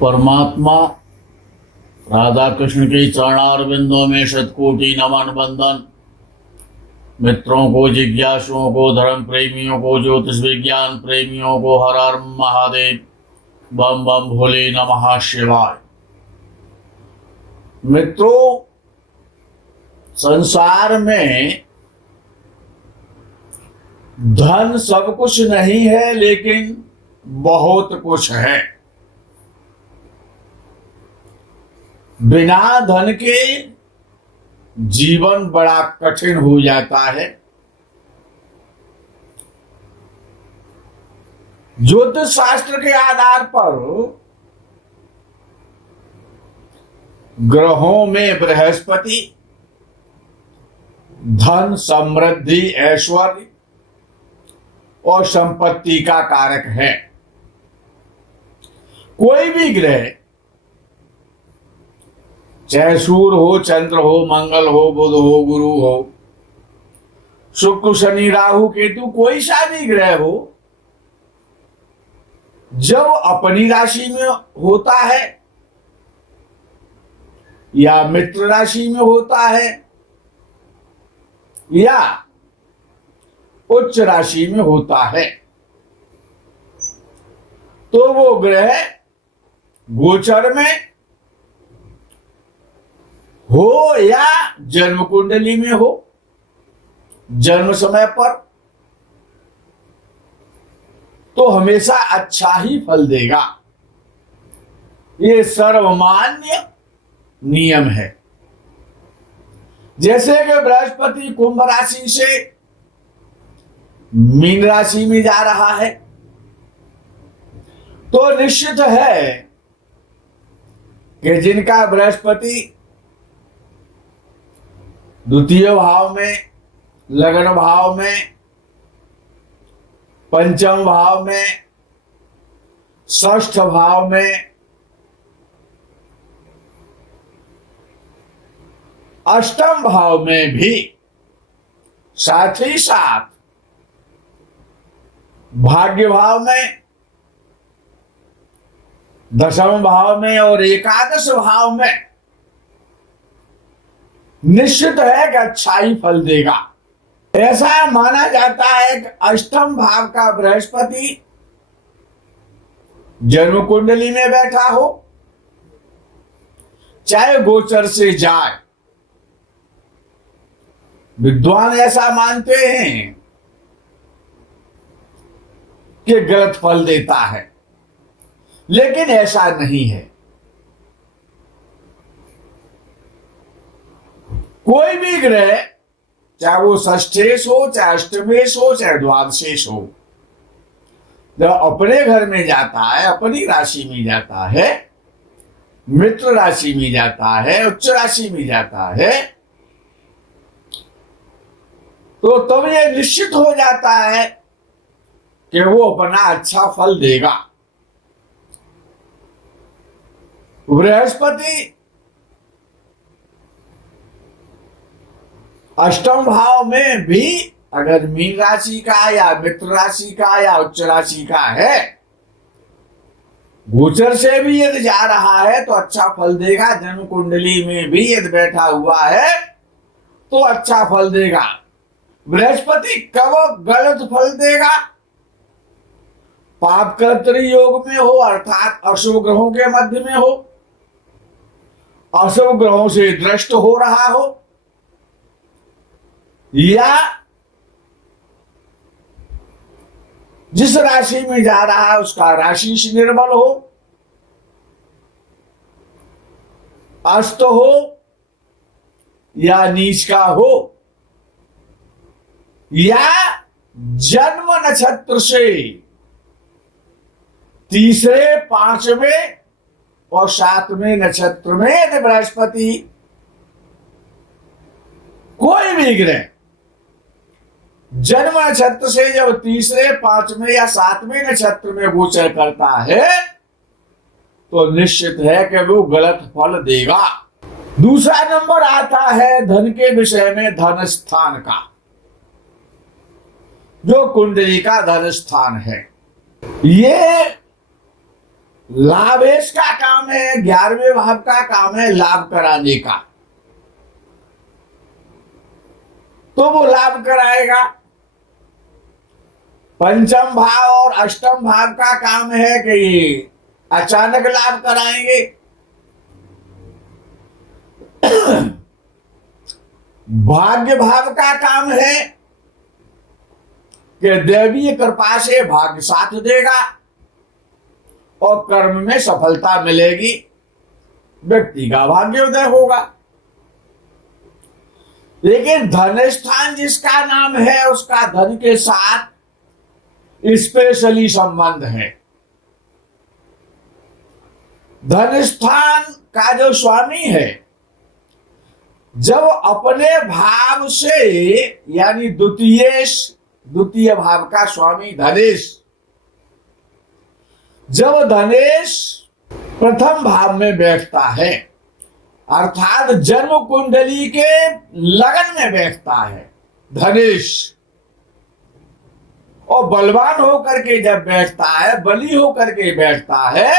परमात्मा राधा कृष्ण के चरणारविंदों में शतकोटि नमन बंदन। मित्रों को, जिज्ञासुओं को, धर्म प्रेमियों को, ज्योतिष विज्ञान प्रेमियों को हर हर महादेव, बम बम भोले नमः शिवाय। मित्रों, संसार में धन सब कुछ नहीं है, लेकिन बहुत कुछ है। बिना धन के जीवन बड़ा कठिन हो जाता है। ज्योतिष शास्त्र के आधार पर ग्रहों में बृहस्पति धन, समृद्धि, ऐश्वर्य और संपत्ति का कारक है। कोई भी ग्रह, चाहे सूर्य हो, चंद्र हो, मंगल हो, बुध हो, गुरु हो, शुक्र, शनि, राहु, केतु, कोई सा भी ग्रह हो, जब अपनी राशि में होता है या मित्र राशि में होता है या उच्च राशि में होता है, तो वो ग्रह गोचर में हो या जन्म कुंडली में हो, जन्म समय पर, तो हमेशा अच्छा ही फल देगा। ये सर्वमान्य नियम है। जैसे कि बृहस्पति कुंभ राशि से मीन राशि में जा रहा है, तो निश्चित है कि जिनका बृहस्पति द्वितीय भाव में, लग्न भाव में, पंचम भाव में, षष्ठ भाव में, अष्टम भाव में भी, साथ ही साथ भाग्य भाव में, दशम भाव में और एकादश भाव में निश्चित है कि अच्छा ही फल देगा। ऐसा माना जाता है कि अष्टम भाव का बृहस्पति जन्म कुंडली में बैठा हो, चाहे गोचर से जाए, विद्वान ऐसा मानते हैं कि गलत फल देता है, लेकिन ऐसा नहीं है। कोई भी ग्रह, चाहे वो षष्ठेश हो, चाहे अष्टमेश हो, चाहे द्वादशेश हो, जब अपने घर में जाता है, अपनी राशि में जाता है, मित्र राशि में जाता है, उच्च राशि में जाता है, तो तब ये निश्चित हो जाता है कि वो अपना अच्छा फल देगा। बृहस्पति अष्टम भाव में भी अगर मीन राशि का या मित्र राशि का या उच्च राशि का है, गोचर से भी यदि जा रहा है तो अच्छा फल देगा। जन्म कुंडली में भी यदि बैठा हुआ है तो अच्छा फल देगा। बृहस्पति कब गलत फल देगा? पाप कर्तरी योग में हो, अर्थात अशुभ ग्रहों के मध्य में हो, अशुभ ग्रहों से दृष्ट हो रहा हो, या जिस राशि में जा रहा है उसका राशि से निर्बल हो, अस्त हो या नीच का हो, या जन्म नक्षत्र से तीसरे, पांचवें और सातवें नक्षत्र में यदि बृहस्पति, कोई भी ग्रह जन्म नक्षत्र से जब तीसरे, पांचवें या सातवें नक्षत्र में गोचर करता है तो निश्चित है कि वो गलत फल देगा। दूसरा नंबर आता है धन के विषय में, धन स्थान का, जो कुंडली का धन स्थान है। ये लाभेश का काम है, 11वें भाव का काम है लाभ कराने का, तो वो लाभ कराएगा। पंचम भाव और अष्टम भाव का काम है कि अचानक लाभ कराएंगे। भाग्य भाव का काम है कि दैवीय कृपा से भाग्य साथ देगा और कर्म में सफलता मिलेगी, व्यक्ति का भाग्योदय होगा। लेकिन धन स्थान जिसका नाम है उसका धन के साथ स्पेशली संबंध है। धन स्थान का जो स्वामी है, जब अपने भाव से यानी द्वितीय भाव का स्वामी धनेश, जब धनेश प्रथम भाव में बैठता है अर्थात जन्म कुंडली के लगन में बैठता है धनेश, और बलवान होकर के जब बैठता है, बली होकर के बैठता है,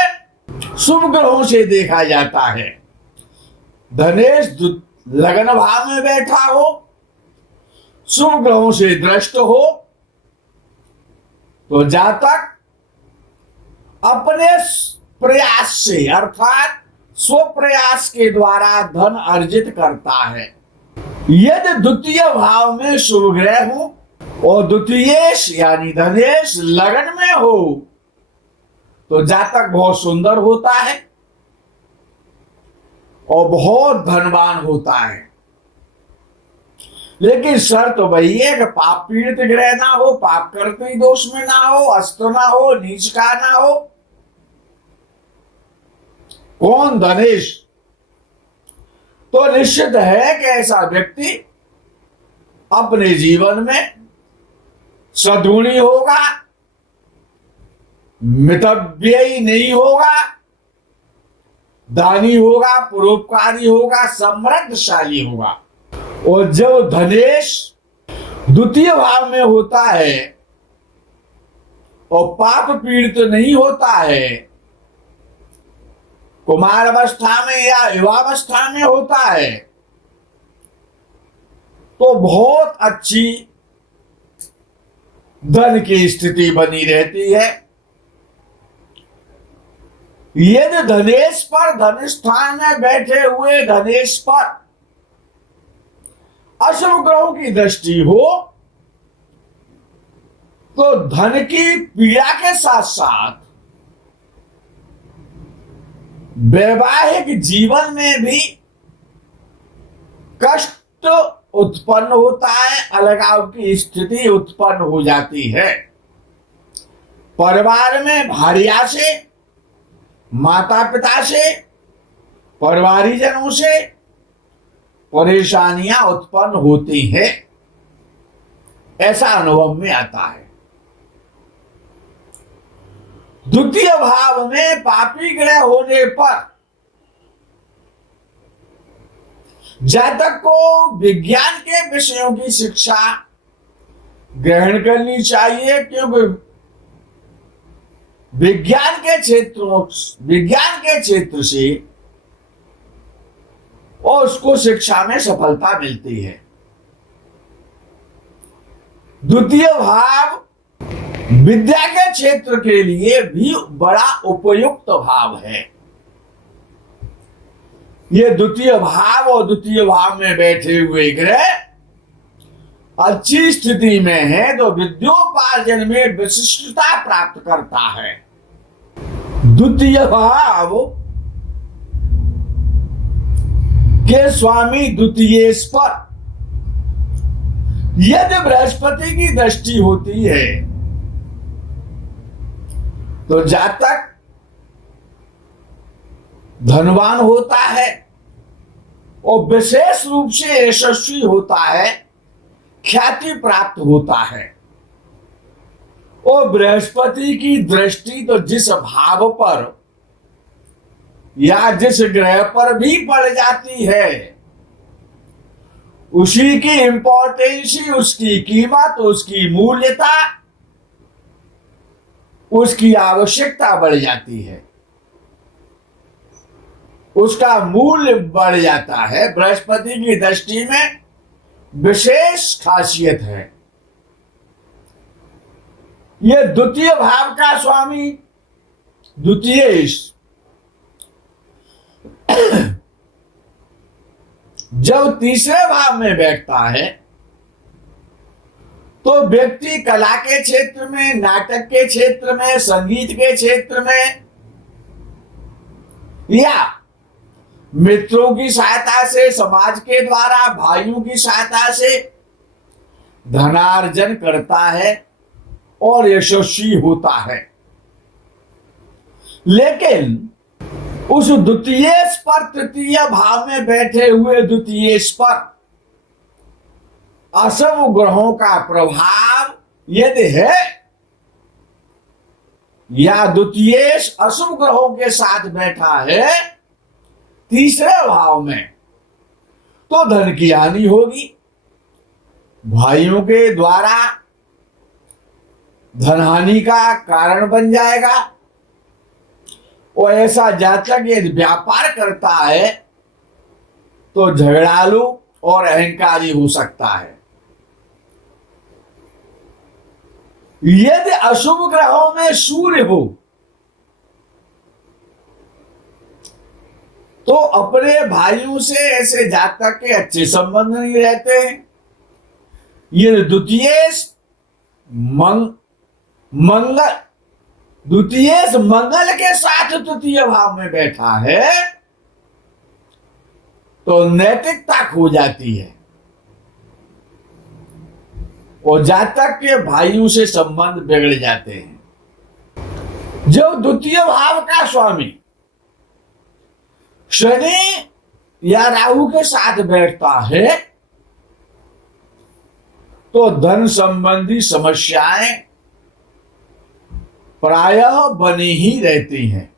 शुभ ग्रहों से देखा जाता है। धनेश लगन भाव में बैठा हो, शुभ ग्रहों से दृष्ट हो, तो जातक अपने प्रयास से अर्थात स्व प्रयास के द्वारा धन अर्जित करता है। यदि द्वितीय भाव में शुभ ग्रह हो और द्वितीयेश यानी धनेश लगन में हो तो जातक बहुत सुंदर होता है और बहुत धनवान होता है। लेकिन शर्त वही है कि पाप पीड़ित ग्रह ना हो, पाप करते दोष में ना हो, अस्त ना हो, नीच का ना हो। कौन? धनेश। तो निश्चित है कि ऐसा व्यक्ति अपने जीवन में सद्गुणी होगा, मितव्ययी नहीं होगा, दानी होगा, परोपकारी होगा, समृद्धशाली होगा। और जब धनेश द्वितीय भाव में होता है और पाप पीड़ित नहीं होता है, कुमार अवस्था में या युवावस्था में होता है, तो बहुत अच्छी धन की स्थिति बनी रहती है। यदि धनेश पर, धन स्थान में बैठे हुए धनेश पर अशुभ ग्रहों की दृष्टि हो तो धन की पीड़ा के साथ साथ वैवाहिक जीवन में भी कष्ट उत्पन्न होता है, अलगाव की स्थिति उत्पन्न हो जाती है। परिवार में भारिया से, माता पिता से, परिवारीजनों से परेशानियां उत्पन्न होती हैं, ऐसा अनुभव में आता है। द्वितीय भाव में पापी ग्रह होने पर जातक को विज्ञान के विषयों की शिक्षा ग्रहण करनी चाहिए, क्योंकि विज्ञान के क्षेत्र से और उसको शिक्षा में सफलता मिलती है। द्वितीय भाव विद्या के क्षेत्र के लिए भी बड़ा उपयुक्त भाव है। ये द्वितीय भाव और द्वितीय भाव में बैठे हुए ग्रह अच्छी स्थिति में है तो विद्योपार्जन में विशिष्टता प्राप्त करता है। द्वितीय भाव के स्वामी द्वितीयेश पर यदि बृहस्पति की दृष्टि होती है तो जातक धनवान होता है और विशेष रूप से यशस्वी होता है, ख्याति प्राप्त होता है। और बृहस्पति की दृष्टि तो जिस भाव पर या जिस ग्रह पर भी पड़ जाती है उसी की इंपॉर्टेंस, उसकी कीमत, उसकी मूल्यता, उसकी आवश्यकता बढ़ जाती है। उसका मूल्य बढ़ जाता है। बृहस्पति की दृष्टि में विशेष खासियत है। ये द्वितीय भाव का स्वामी द्वितीयेश जब तीसरे भाव में बैठता है तो व्यक्ति कला के क्षेत्र में, नाटक के क्षेत्र में, संगीत के क्षेत्र में या मित्रों की सहायता से, समाज के द्वारा, भाइयों की सहायता से धनार्जन करता है और यशस्वी होता है। लेकिन उस द्वितीयेश पर, तृतीय भाव में बैठे हुए द्वितीयेश पर अशुभ ग्रहों का प्रभाव यदि है या द्वितीयेश अशुभ ग्रहों के साथ बैठा है तीसरे भाव में, तो धन की हानि होगी। भाइयों के द्वारा धनहानि का कारण बन जाएगा। और ऐसा जातक यदि व्यापार करता है तो झगड़ालू और अहंकारी हो सकता है। यदि अशुभ ग्रहों में सूर्य हो तो अपने भाइयों से ऐसे जातक के अच्छे संबंध नहीं रहते हैं। ये द्वितीयेश द्वितीयेश मंगल के साथ तृतीय भाव में बैठा है तो नैतिकता खो जाती है और जातक के भाइयों से संबंध बिगड़ जाते हैं। जब द्वितीय भाव का स्वामी शनि या राहु के साथ बैठता है तो धन संबंधी समस्याएं प्रायः बनी ही रहती हैं।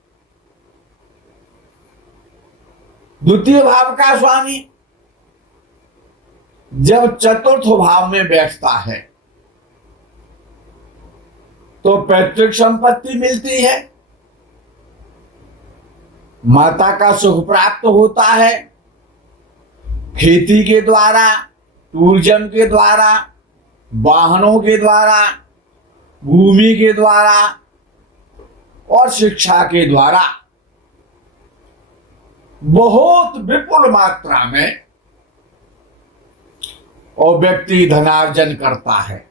द्वितीय भाव का स्वामी जब चतुर्थ भाव में बैठता है तो पैतृक संपत्ति मिलती है, माता का सुख प्राप्त होता है, खेती के द्वारा, टूरिज्म के द्वारा, वाहनों के द्वारा, भूमि के द्वारा और शिक्षा के द्वारा बहुत विपुल मात्रा में और व्यक्ति धनार्जन करता है,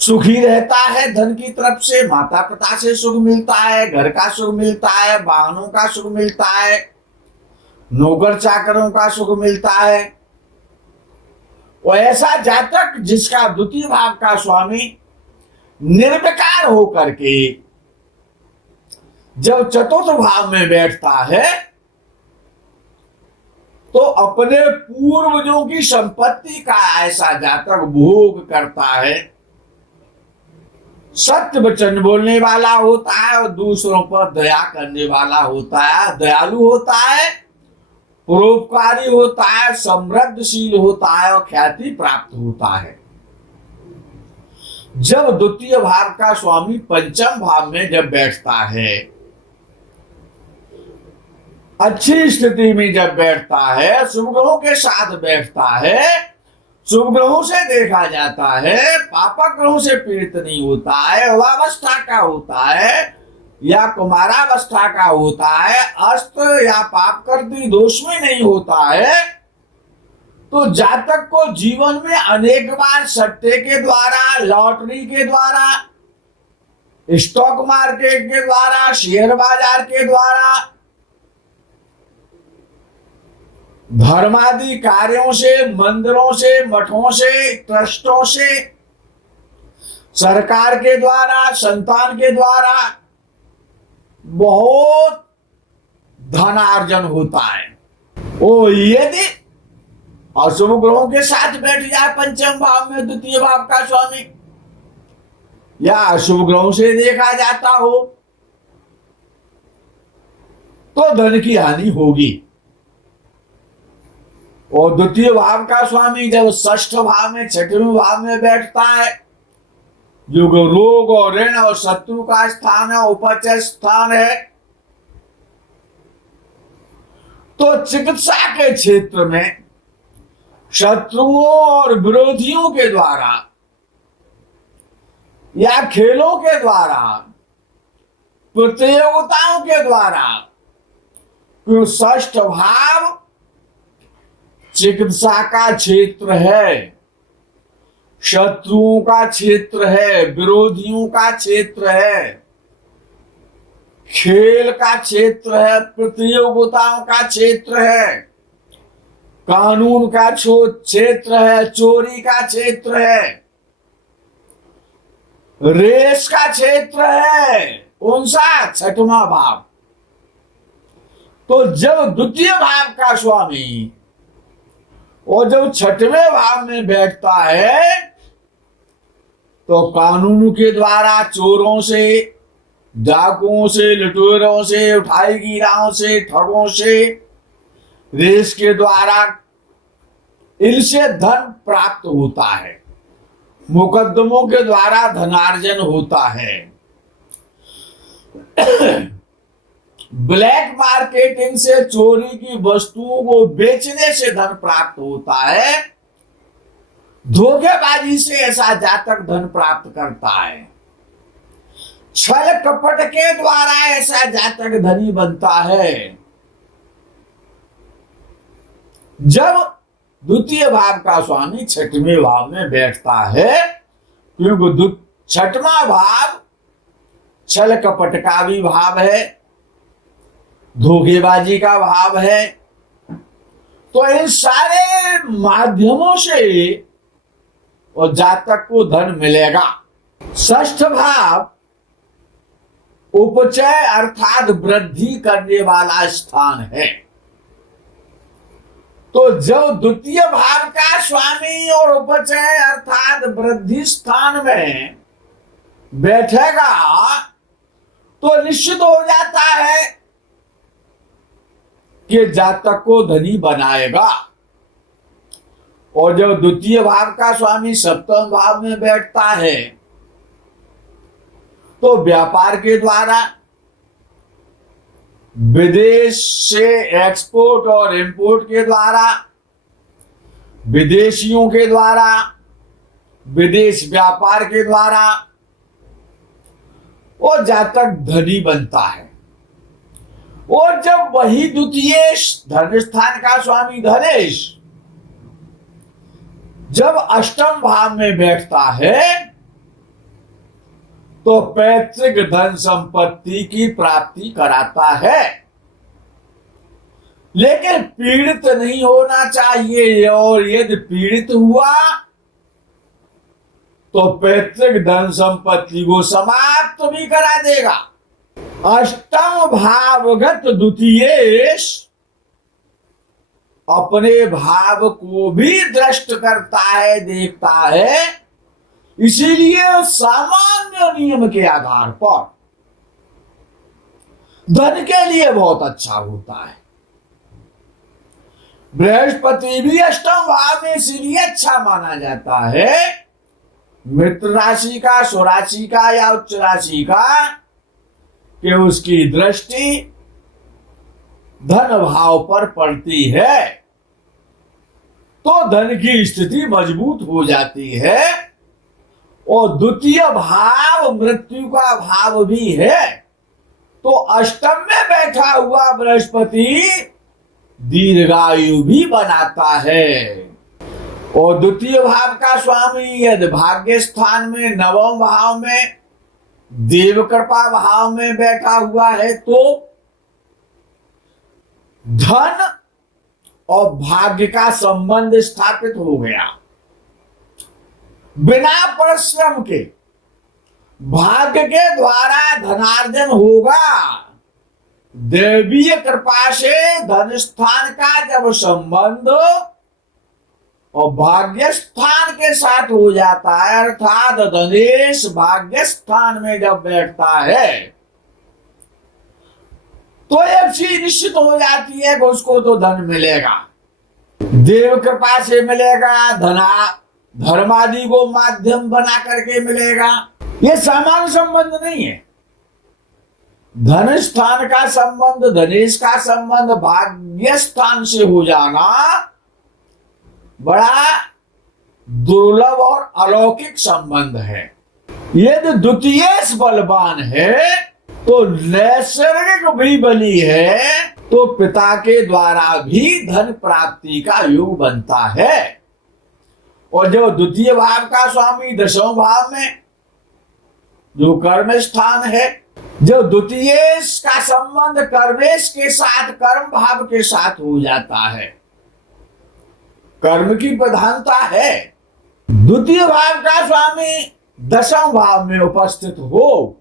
सुखी रहता है। धन की तरफ से माता पिता से सुख मिलता है, घर का सुख मिलता है, वाहनों का सुख मिलता है, नौकर चाकरों का सुख मिलता है। और ऐसा जातक जिसका द्वितीय भाव का स्वामी निर्विकार होकर के जब चतुर्थ भाव में बैठता है तो अपने पूर्वजों की संपत्ति का ऐसा जातक भोग करता है। सत्य वचन बोलने वाला होता है और दूसरों पर दया करने वाला होता है, दयालु होता है, परोपकारी होता है, समृद्धशील होता है और ख्याति प्राप्त होता है। जब द्वितीय भाव का स्वामी पंचम भाव में जब बैठता है, अच्छी स्थिति में जब बैठता है, शुभ ग्रहों के साथ बैठता है, शुभ ग्रहों से देखा जाता है, पापक ग्रहों से पीड़ित नहीं होता है, अवस्था का होता है या कुमारावस्था का होता है, अस्त या पाप करती दोष में नहीं होता है, तो जातक को जीवन में अनेक बार सट्टे के द्वारा, लॉटरी के द्वारा, स्टॉक मार्केट के द्वारा, शेयर बाजार के द्वारा, धर्मादि कार्यों से, मंदिरों से, मठों से, ट्रस्टों से, सरकार के द्वारा, संतान के द्वारा बहुत धनार्जन होता है। ओ यदि अशुभ ग्रहों के साथ बैठ जाए पंचम भाव में द्वितीय भाव का स्वामी या अशुभ ग्रहों से देखा जाता हो तो धन की हानि होगी। और द्वितीय भाव का स्वामी जब षष्ठ भाव में, छठवें भाव में बैठता है, जो रोग और ऋण और शत्रु का स्थान है, उपचय स्थान है, तो चिकित्सा के क्षेत्र में शत्रुओं और विरोधियों के द्वारा या खेलों के द्वारा, प्रतियोगिताओं के द्वारा, क्यों षष्ठ भाव चिकित्सा का क्षेत्र है, शत्रुओं का क्षेत्र है, विरोधियों का क्षेत्र है, खेल का क्षेत्र है, प्रतियोगिताओं का क्षेत्र है, कानून का क्षेत्र है, चोरी का क्षेत्र है, रेस का क्षेत्र है। कौन सा? छठवां भाव। तो जब द्वितीय भाव का स्वामी और जब छठवें भाव में बैठता है तो कानून के द्वारा चोरों से, डाकुओं से, लुटेरों से, उठाई गिराओं से, ठगों से, रेस के द्वारा इनसे धन प्राप्त होता है, मुकदमों के द्वारा धनार्जन होता है, ब्लैक मार्केटिंग से चोरी की वस्तुओं को बेचने से धन प्राप्त होता है, धोखेबाजी से ऐसा जातक धन प्राप्त करता है, छल कपट के द्वारा ऐसा जातक धनी बनता है। जब द्वितीय भाव का स्वामी छठवें भाव में बैठता है, क्योंकि छठवां भाव छल कपट का भी भाव है, धोखेबाजी का भाव है, तो इन सारे माध्यमों से और जातक को धन मिलेगा। षष्ठ भाव उपचय अर्थात वृद्धि करने वाला स्थान है। तो जब द्वितीय भाव का स्वामी और उपचय अर्थात वृद्धि स्थान में बैठेगा तो निश्चित हो जाता है कि जातक को धनी बनाएगा। और जब द्वितीय भाव का स्वामी सप्तम भाव में बैठता है तो व्यापार के द्वारा, विदेश से एक्सपोर्ट और इंपोर्ट के द्वारा, विदेशियों के द्वारा, विदेश व्यापार के द्वारा वो जातक धनी बनता है। और जब वही द्वितीय धन स्थान का स्वामी धनेश जब अष्टम भाव में बैठता है तो पैतृक धन संपत्ति की प्राप्ति कराता है, लेकिन पीड़ित नहीं होना चाहिए। और यदि पीड़ित हुआ तो पैतृक धन संपत्ति को समाप्त भी करा देगा। अष्टम भावगत द्वितीय अपने भाव को भी दृष्ट करता है, देखता है, इसीलिए सामान्य नियम के आधार पर धन के लिए बहुत अच्छा होता है। बृहस्पति भी अष्टम भाव में इसलिए अच्छा माना जाता है, मित्र राशि का, स्वराशि का या उच्च राशि का, कि उसकी दृष्टि धन भाव पर पड़ती है तो धन की स्थिति मजबूत हो जाती है। और द्वितीय भाव मृत्यु का भाव भी है, तो अष्टम में बैठा हुआ बृहस्पति दीर्घायु भी बनाता है। और द्वितीय भाव का स्वामी यदि भाग्य स्थान में नवम भाव में देव कृपा भाव में बैठा हुआ है तो धन और भाग्य का संबंध स्थापित हो गया। बिना परिश्रम के भाग्य के द्वारा धनार्जन होगा। दैवीय कृपा से धन स्थान का जब संबंध और भाग्य स्थान के साथ हो जाता है, अर्थात धनेश भाग्य स्थान में जब बैठता है तो एक चीज निश्चित हो जाती है कि उसको तो धन मिलेगा, देव कृपा से मिलेगा, धर्मादि को माध्यम बना करके मिलेगा। ये सामान्य संबंध नहीं है, धन स्थान का संबंध, धनेश का संबंध भाग्य स्थान से हो जाना बड़ा दुर्लभ और अलौकिक संबंध है। यदि द्वितीय बलवान है तो नैसर्गिक भी बली है, तो पिता के द्वारा भी धन प्राप्ति का योग बनता है। और जो द्वितीय भाव का स्वामी दशम भाव में जो कर्म स्थान है, जो द्वितीय का संबंध कर्मेश के साथ, कर्म भाव के साथ हो जाता है, कर्म की प्रधानता है। द्वितीय भाव का स्वामी दशम भाव में उपस्थित हो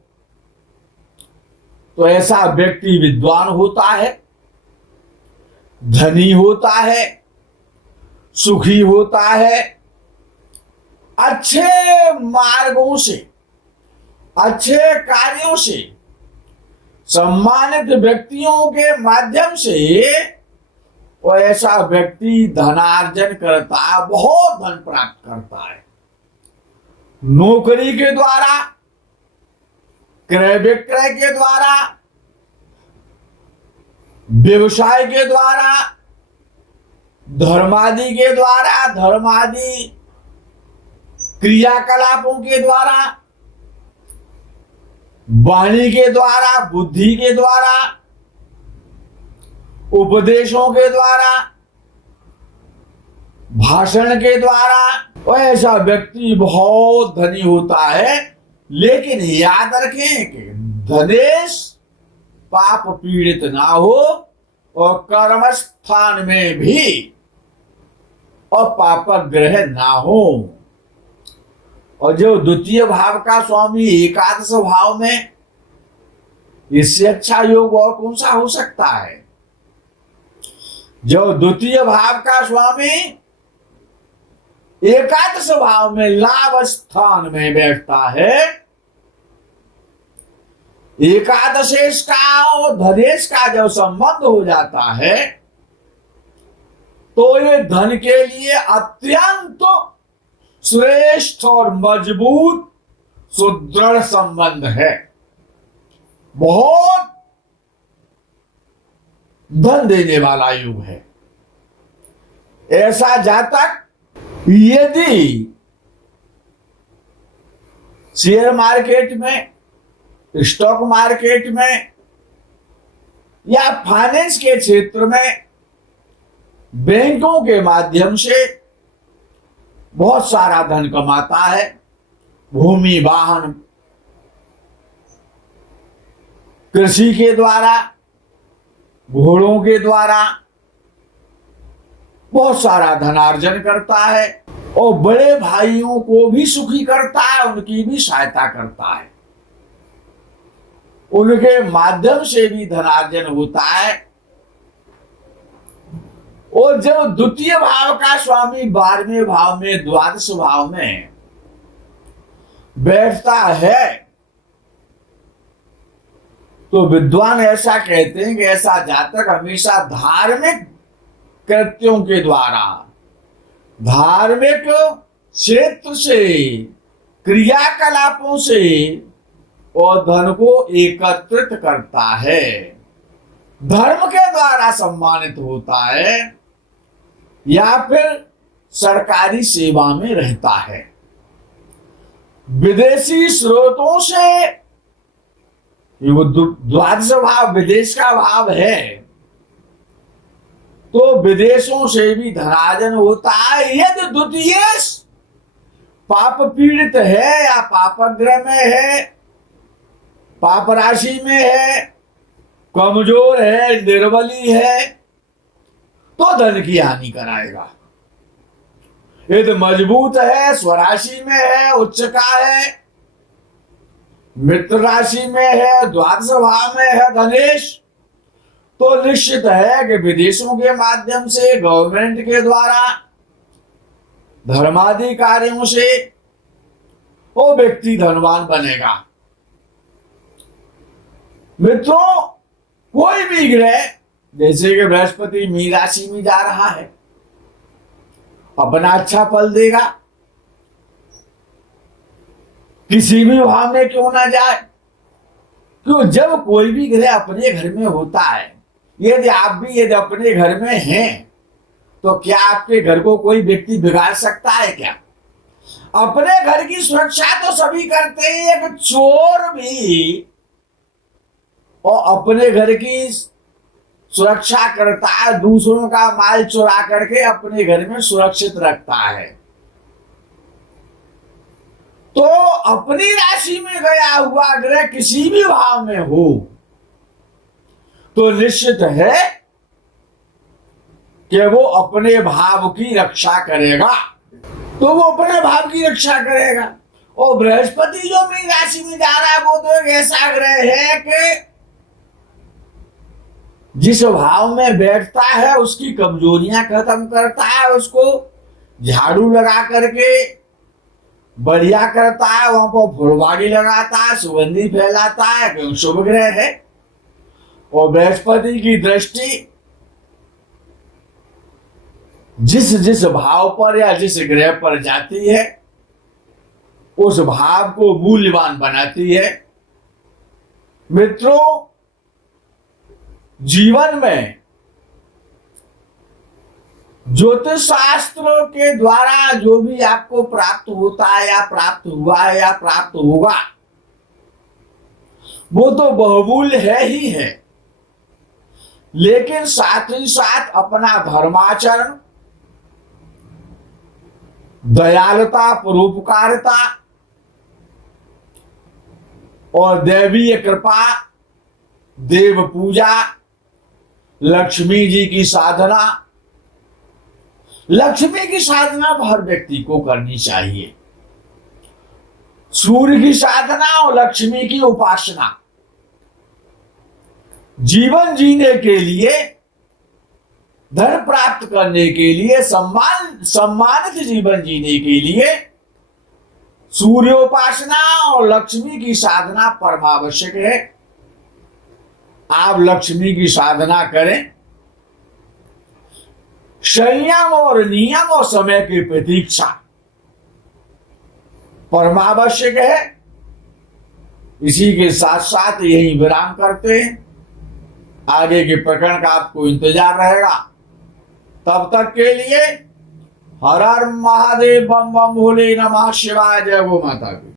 तो ऐसा व्यक्ति विद्वान होता है, धनी होता है, सुखी होता है, अच्छे मार्गों से, अच्छे कार्यों से, सम्मानित व्यक्तियों के माध्यम से वो ऐसा व्यक्ति धनार्जन करता है, बहुत धन प्राप्त करता है। नौकरी के द्वारा, क्रय विक्रय के द्वारा, व्यवसाय के द्वारा, धर्मादि के द्वारा, धर्मादि क्रियाकलापों के द्वारा, वाणी के द्वारा, बुद्धि के द्वारा, उपदेशों के द्वारा, भाषण के द्वारा ऐसा व्यक्ति बहुत धनी होता है। लेकिन याद रखें कि धनेश पाप पीड़ित ना हो और कर्म स्थान में भी और पाप ग्रह ना हो। और जो द्वितीय भाव का स्वामी एकादश भाव में, इससे अच्छा योग और कौन सा हो सकता है। जो द्वितीय भाव का स्वामी एकादश भाव में लाभ स्थान में बैठता है, एकादशेश का और धनेश का जब संबंध हो जाता है तो ये धन के लिए अत्यंत श्रेष्ठ और मजबूत सुदृढ़ संबंध है। बहुत धन देने वाला युग है। ऐसा जातक यदि शेयर मार्केट में, स्टॉक मार्केट में या फाइनेंस के क्षेत्र में बैंकों के माध्यम से बहुत सारा धन कमाता है, भूमि, वाहन, कृषि के द्वारा, घोड़ों के द्वारा बहुत सारा धनार्जन करता है और बड़े भाइयों को भी सुखी करता है, उनकी भी सहायता करता है, उनके माध्यम से भी धनार्जन होता है। और जब द्वितीय भाव का स्वामी 12वें भाव में, द्वादश भाव में बैठता है तो विद्वान ऐसा कहते हैं कि ऐसा जातक हमेशा धार्मिक कृत्यों के द्वारा, धार्मिक क्षेत्र से, क्रियाकलापों से और धन को एकत्रित करता है, धर्म के द्वारा सम्मानित होता है या फिर सरकारी सेवा में रहता है। विदेशी स्रोतों से, वो द्वादश भाव विदेश का भाव है, तो विदेशों से भी धनार्जन होता है। यदि द्वितीय पाप पीड़ित है या पापग्रह में है, पाप राशि में है, कमजोर है, निर्बली है, तो धन की हानि कराएगा। यदि मजबूत है, स्वराशि में है, उच्च का है, मित्र राशि में है, द्वादश भाव में है धनेश, तो निश्चित है कि विदेशों के माध्यम से, गवर्नमेंट के द्वारा, धर्मादि कार्यों से वो व्यक्ति धनवान बनेगा। मित्रों, कोई भी ग्रह, जैसे कि बृहस्पति मीन राशि में जा रहा है, अपना अच्छा फल देगा, किसी भी भाव में क्यों ना जाए। क्यों, जब कोई भी ग्रह अपने घर में होता है, यदि आप भी यदि अपने घर में हैं, तो क्या आपके घर को कोई व्यक्ति बिगाड़ सकता है क्या? अपने घर की सुरक्षा तो सभी करते हैं, एक चोर भी और अपने घर की सुरक्षा करता है, दूसरों का माल चुरा करके अपने घर में सुरक्षित रखता है। तो अपनी राशि में गया हुआ ग्रह किसी भी भाव में हो तो निश्चित है कि वो अपने भाव की रक्षा करेगा, तो वो अपने भाव की रक्षा करेगा। और बृहस्पति जो मीन राशि में जा रहा है वो तो एक ऐसा ग्रह है कि जिस भाव में बैठता है उसकी कमजोरियां खत्म करता है, उसको झाड़ू लगा करके बढ़िया करता है, वहां पर फुलवाड़ी लगाता है, सुगंधी फैलाता है, क्योंकि शुभ ग्रह है। और बृहस्पति की दृष्टि जिस जिस भाव पर या जिस ग्रह पर जाती है उस भाव को मूल्यवान बनाती है। मित्रों, जीवन में ज्योतिष शास्त्रों के द्वारा जो भी आपको प्राप्त होता है या प्राप्त हुआ है या प्राप्त होगा वो तो बहुमूल्य है ही है, लेकिन साथ ही साथ अपना धर्माचरण, दयालुता, परोपकारिता और दैवीय कृपा, देव पूजा, लक्ष्मी जी की साधना, लक्ष्मी की साधना हर व्यक्ति को करनी चाहिए। सूर्य की साधना और लक्ष्मी की उपासना जीवन जीने के लिए, धन प्राप्त करने के लिए, सम्मानित जीवन जीने के लिए सूर्योपासना और लक्ष्मी की साधना परमावश्यक है। आप लक्ष्मी की साधना करें, संयम और नियम और समय की प्रतीक्षा परमावश्यक है। इसी के साथ साथ यही विराम करते हैं, आगे के प्रकरण का आपको इंतजार रहेगा। तब तक के लिए हर हर महादेव, बम बम भोले नमः शिवाय, जय गो माता की।